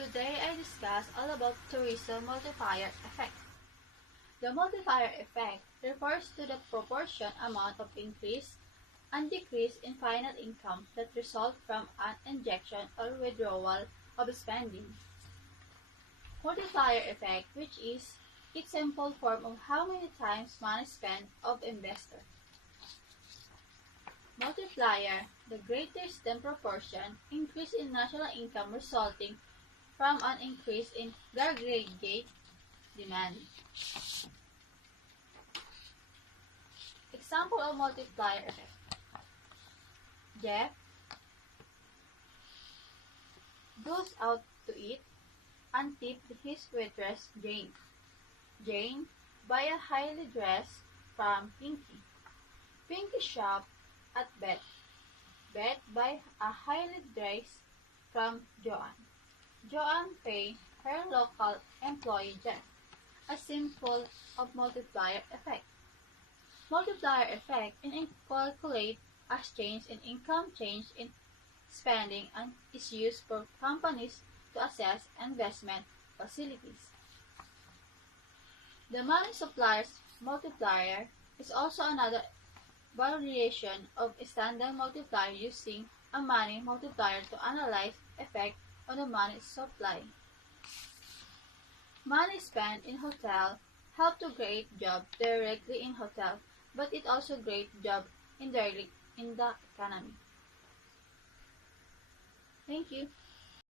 Today I discuss all about tourism multiplier effect. The multiplier effect refers to the proportion amount of increase and decrease in final income that result from an injection or withdrawal of spending. Multiplier effect, which is its simple form of how many times money spent of investor. Multiplier, the greatest than proportion increase in national income resulting from an increase in aggregate demand. Example of multiplier effect. Jeff goes out to eat and tipped his waitress Jane. Jane buy a highly dressed from Pinky. Pinky shop at Beth. Beth buy a highly dressed from Joanne. Joanne pay her local employee Jeff. A simple of multiplier effect. Multiplier effect in calculate as change in income, change in spending, and is used for companies to assess investment facilities. The money supplier's multiplier is also another variation of a standard multiplier using a money multiplier to analyze effect on the money supply. Money spent in hotel help to create job directly in hotel, but it also create job indirectly in the economy. Thank you.